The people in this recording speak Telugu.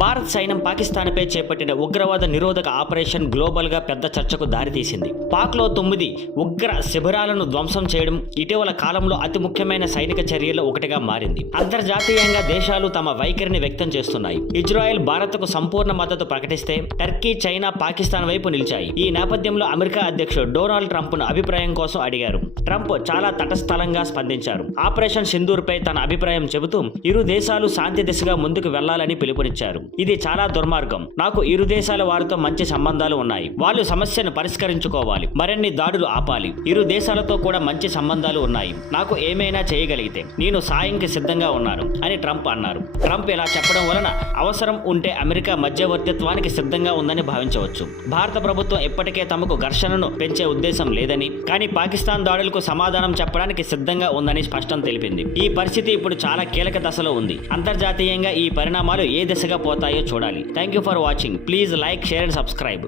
భారత్ సైన్యం పాకిస్తాన్పై చేపట్టిన ఉగ్రవాద నిరోధక ఆపరేషన్ గ్లోబల్ గా పెద్ద చర్చకు దారితీసింది. పాక్లో 9 ఉగ్ర శిబిరాలను ధ్వంసం చేయడం ఇటీవల కాలంలో అతి ముఖ్యమైన సైనిక చర్యల్లో ఒకటిగా మారింది. అంతర్జాతీయంగా దేశాలు తమ వైఖరిని వ్యక్తం చేస్తున్నాయి. ఇజ్రాయెల్ భారత్కు సంపూర్ణ మద్దతు ప్రకటిస్తే టర్కీ, చైనా పాకిస్తాన్ వైపు నిలిచాయి. ఈ నేపథ్యంలో అమెరికా అధ్యక్షుడు డొనాల్డ్ ట్రంప్ను అభిప్రాయం కోసం అడిగారు. ట్రంప్ చాలా తటస్థలంగా స్పందించారు. ఆపరేషన్ సింధూర్ పై తన అభిప్రాయం చెబుతూ ఇరు దేశాలు శాంతి దిశగా ముందుకు వెళ్లాలని పిలుపునిచ్చారు. ఇది చాలా దుర్మార్గం. నాకు ఇరు దేశాల వారితో మంచి సంబంధాలు ఉన్నాయి. వాళ్ళు సమస్యను పరిష్కరించుకోవాలి, మరిన్ని దాడులు ఆపాలి. ఇరు దేశాలతో కూడా మంచి సంబంధాలు ఉన్నాయి. నాకు ఏమైనా చేయగలిగితే నేను సాయంకి సిద్ధంగా ఉన్నాను అని ట్రంప్ అన్నారు. ట్రంప్ ఇలా చెప్పడం వలన అవసరం ఉంటే అమెరికా మధ్యవర్తిత్వానికి సిద్ధంగా ఉందని భావించవచ్చు. భారత ప్రభుత్వం ఇప్పటికే తమకు ఘర్షణను పెంచే ఉద్దేశం లేదని, కానీ పాకిస్తాన్ దాడులకు సమాధానం చెప్పడానికి సిద్ధంగా ఉందని స్పష్టం తెలిపింది. ఈ పరిస్థితి ఇప్పుడు చాలా కీలక దశలో ఉంది. అంతర్జాతీయంగా ఈ పరిణామాలు ఏ దిశగా పోతాయో చూడాలి. Thank you for watching. Please like, share and subscribe.